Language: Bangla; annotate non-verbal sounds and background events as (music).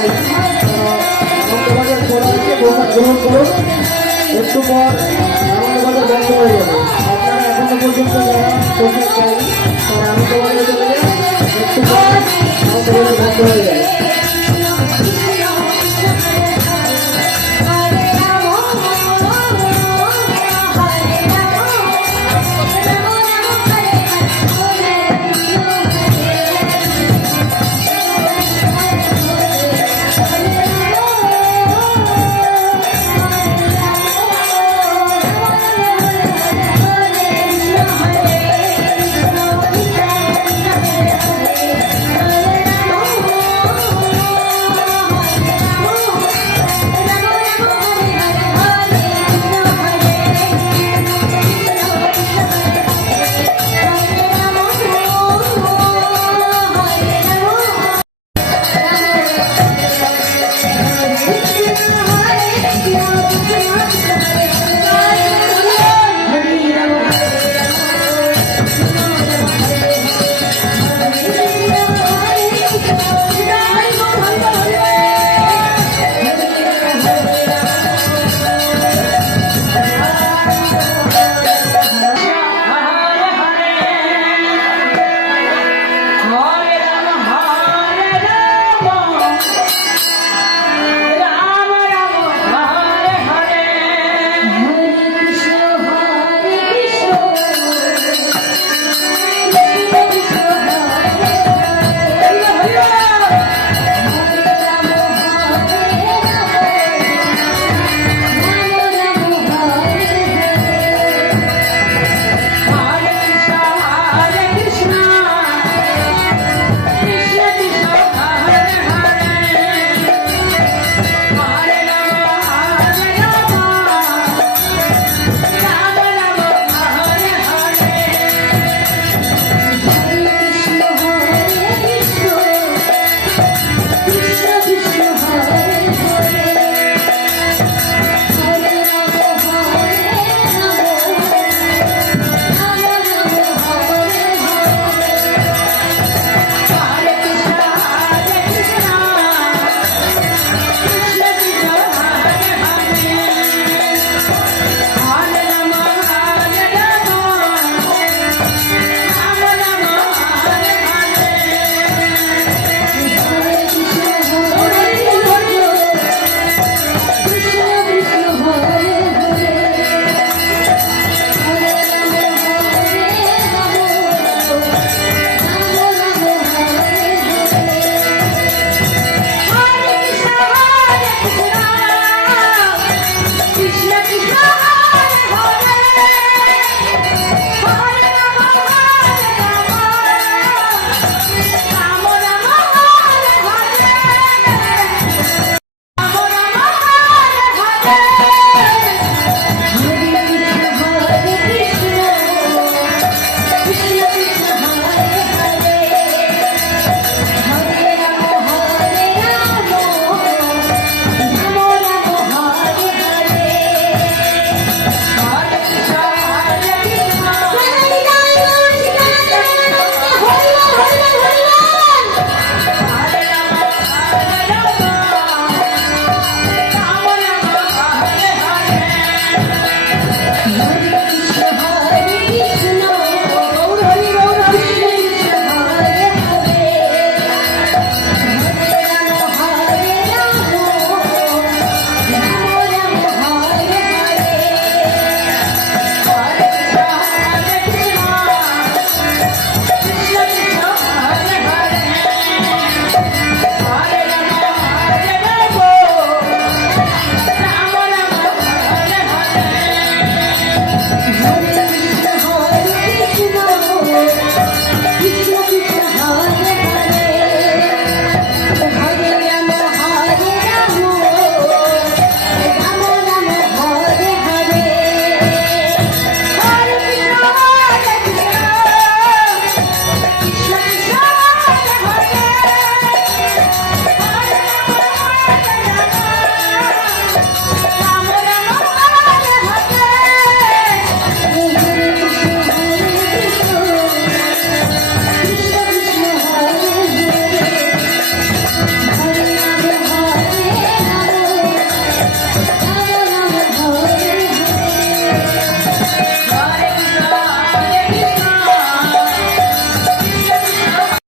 আছে প্রসাদ গ্রহণ করুন। একটু পর 嗯 (laughs)